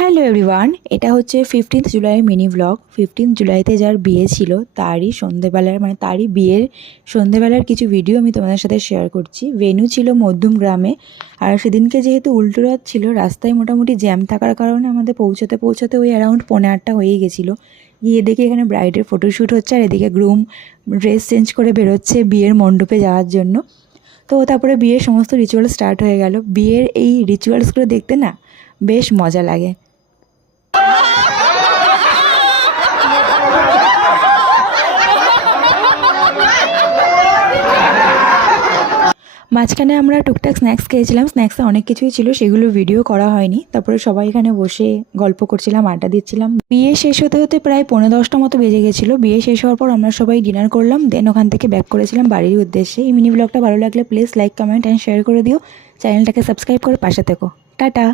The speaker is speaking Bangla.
হ্যালো এভরিওয়ান, এটা হচ্ছে 15th July mini blog. 15th জুলাইতে যার বিয়ে ছিল তারই বিয়ের সন্ধেবেলার কিছু ভিডিও আমি তোমাদের সাথে শেয়ার করছি। ভেন্যু ছিল মধ্যম গ্রামে, আর সেদিনকে যেহেতু উল্টো রথ ছিল, রাস্তায় মোটামুটি জ্যাম থাকার কারণে আমাদের পৌঁছাতে ওই অ্যারাউন্ড 8:45 হয়ে গেছিলো। গিয়ে দেখি এখানে ব্রাইডের ফটোশ্যুট হচ্ছে, আর এদিকে গ্রুম ড্রেস চেঞ্জ করে বেরোচ্ছে বিয়ের মণ্ডপে যাওয়ার জন্য। তো তারপরে বিয়ের সমস্ত রিচুয়াল স্টার্ট হয়ে গেল। বিয়ের এই রিচুয়ালসগুলো দেখতে না বেশ মজা লাগে। মাঝখানে আমরা টুকটাক স্ন্যাক্স খেয়েছিলাম। স্ন্যাক্সে অনেক কিছুই ছিল, সেগুলো ভিডিও করা হয়নি। তারপরে সবাই এখানে বসে গল্প করছিলাম, আড্ডা দিচ্ছিলাম। বিয়ে শেষ হতে প্রায় 9:45 মতো বেজে গেছিলো। বিয়ে শেষ হওয়ার পর আমরা সবাই ডিনার করলাম, দেন ওখান থেকে ব্যাক করেছিলাম বাড়ির উদ্দেশ্যে। এই মিনি ব্লগটা ভালো লাগলে please like, comment and share করে দিও। চ্যানেলটাকে সাবস্ক্রাইব করে পাশে থেকো। টাটা।